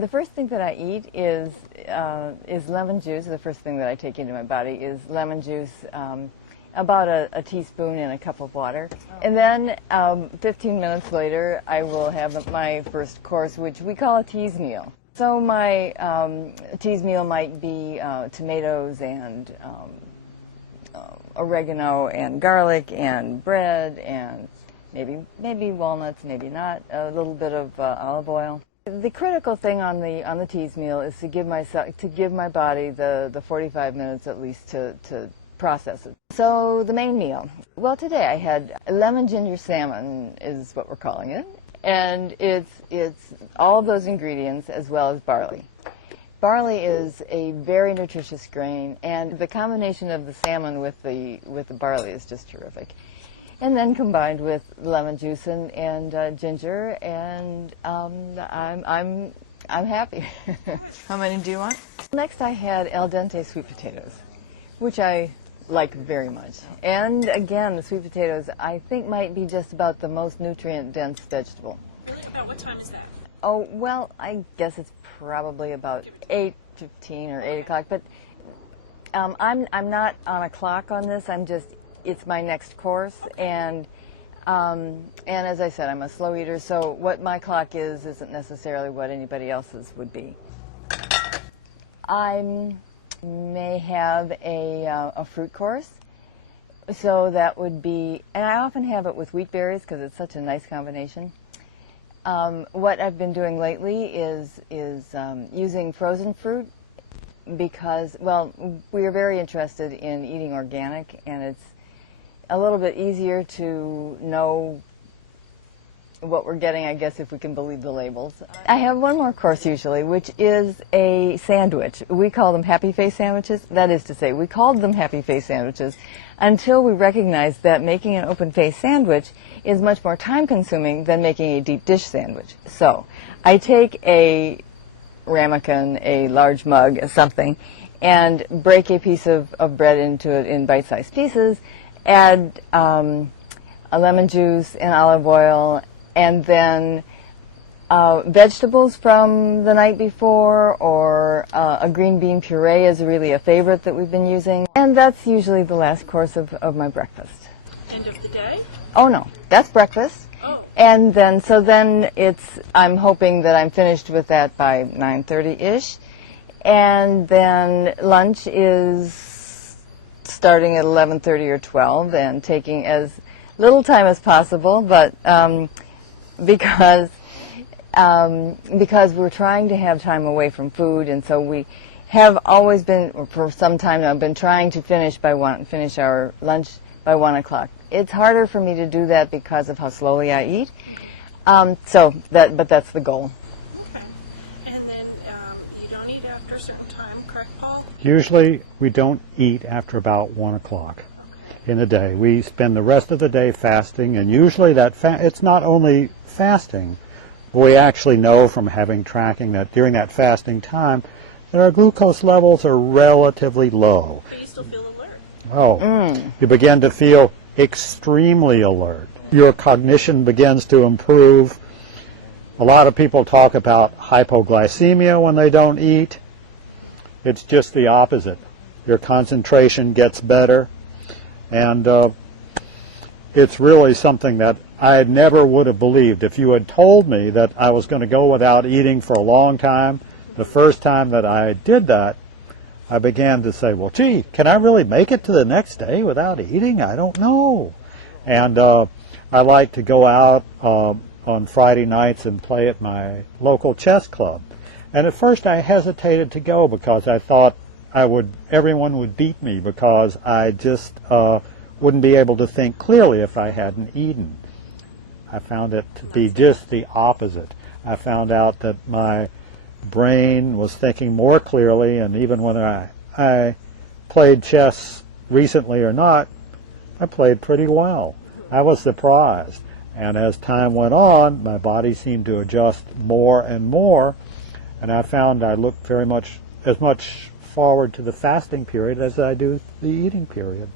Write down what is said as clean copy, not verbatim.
The first thing that I eat is lemon juice. The first thing that I take into my body is lemon juice, about a teaspoon in a cup of water. Oh. And then 15 minutes later, I will have my first course, which we call a tease meal. So my tease meal might be tomatoes and oregano and garlic and bread and maybe walnuts, maybe not, a little bit of olive oil. The critical thing on the tease meal is to give my body the 45 minutes at least to process it. So the main meal. Well, today I had lemon ginger salmon is what we're calling it, and it's all those ingredients as well as barley. Barley is a very nutritious grain, and the combination of the salmon with the barley is just terrific. And then combined with lemon juice and ginger, and I'm happy. How many do you want? Next, I had al dente sweet potatoes, which I like very much. And again, the sweet potatoes I think might be just about the most nutrient-dense vegetable. Really? About what time is that? Oh, well, I guess it's probably about 8:15 or 8 o'clock. But I'm not on a clock on this. It's my next course, and as I said, I'm a slow eater, so what my clock isn't necessarily what anybody else's would be. I may have a fruit course, so that would be, and I often have it with wheat berries because it's such a nice combination. What I've been doing lately is using frozen fruit because, well, we are very interested in eating organic, and it's a little bit easier to know what we're getting, I guess, if we can believe the labels. I have one more course usually, which is a sandwich. We call them happy face sandwiches. That is to say, we called them happy face sandwiches until we recognized that making an open face sandwich is much more time consuming than making a deep dish sandwich. So I take a ramekin, a large mug, something, and break a piece of bread into it in bite-sized pieces, add a lemon juice and olive oil, and then vegetables from the night before, or a green bean puree is really a favorite that we've been using. And that's usually the last course of my breakfast. End of the day? Oh, no. That's breakfast. Oh. And then, I'm hoping that I'm finished with that by 9:30-ish. And then lunch is starting at 11:30 or 12 and taking as little time as possible, but because we're trying to have time away from food, and so we have always been, or for some time now, been trying to finish our lunch by 1 o'clock. It's harder for me to do that because of how slowly I eat. But that's the goal. Okay. And then you don't eat after a certain time, correct, Paul? Usually we don't eat after about 1 o'clock in the day. We spend the rest of the day fasting, and usually it's not only fasting, but we actually know from having tracking that during that fasting time that our glucose levels are relatively low. But you still feel alert. Oh, you begin to feel extremely alert. Your cognition begins to improve. A lot of people talk about hypoglycemia when they don't eat. It's just the opposite. Your concentration gets better, and it's really something that I never would have believed. If you had told me that I was going to go without eating for a long time, the first time that I did that, I began to say, well, gee, can I really make it to the next day without eating? I don't know. And I like to go out on Friday nights and play at my local chess club. And at first I hesitated to go because I thought everyone would beat me because I just wouldn't be able to think clearly if I hadn't eaten. I found it to be just the opposite. I found out that my brain was thinking more clearly, and even when I played chess recently or not, I played pretty well. I was surprised. And as time went on, my body seemed to adjust more and more, and I found I looked as much forward to the fasting period as I do the eating period.